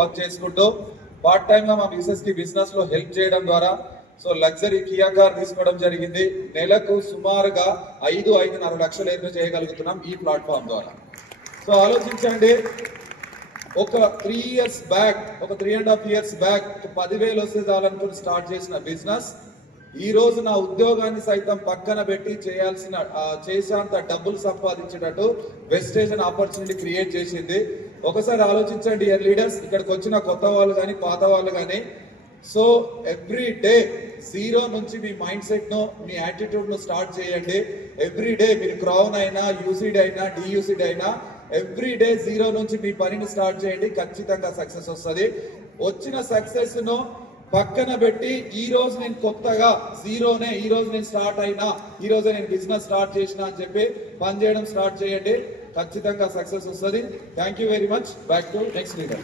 Work చేసుకుంటూ part time గా మా బిజినెస్ కి బిజినెస్ లో హెల్ప్ చేయడం ద్వారా సో లగ్జరీ కియా కార్ తీసుకోవడం జరిగింది. నెలకు సుమారుగా 5-5.5 లక్షలు ఎర్న్ చేయగలుగుతున్నాం ఈ ప్లాట్ఫామ్ ద్వారా. సో ఆలోచించండి, ఒక 3 years బ్యాక్, ఒక 3.5 years బ్యాక్ 10,000 వస్తే చాలనుకుని స్టార్ట్ చేసిన బిజినెస్ ఈ రోజు నా ఉద్యోగాన్ని సైతం పక్కన పెట్టి చేసేంత డబ్బులు సంపాదించేటట్టు వెస్టేజ్ అండ్ ఆపర్చునిటీ క్రియేట్ చేసింది. ఒకసారి ఆలోచించండి ఇయర్ లీడర్స్, ఇక్కడికి వచ్చిన కొత్త వాళ్ళు కానీ పాత వాళ్ళు కానీ. సో ఎవ్రీ డే జీరో నుంచి మీ మైండ్ సెట్ ను, మీ యాటిట్యూడ్ ను స్టార్ట్ చేయండి. ఎవ్రీ డే మీరు క్రౌన్ అయినా, యూసీడీ అయినా, డియూసీడీ అయినా ఎవ్రీ డే జీరో నుంచి మీ పనిని స్టార్ట్ చేయండి. ఖచ్చితంగా సక్సెస్ వస్తుంది. వచ్చిన సక్సెస్ ను పక్కన పెట్టి ఈ రోజు నేను కొత్తగా జీరోనే, ఈ రోజు నేను స్టార్ట్ అయినా, ఈ రోజే నేను బిజినెస్ స్టార్ట్ చేసిన అని చెప్పి పని చేయడం స్టార్ట్ చేయండి. ఖచ్చితంగా సక్సెస్ వస్తుంది. Thank you very much. Back to next leader.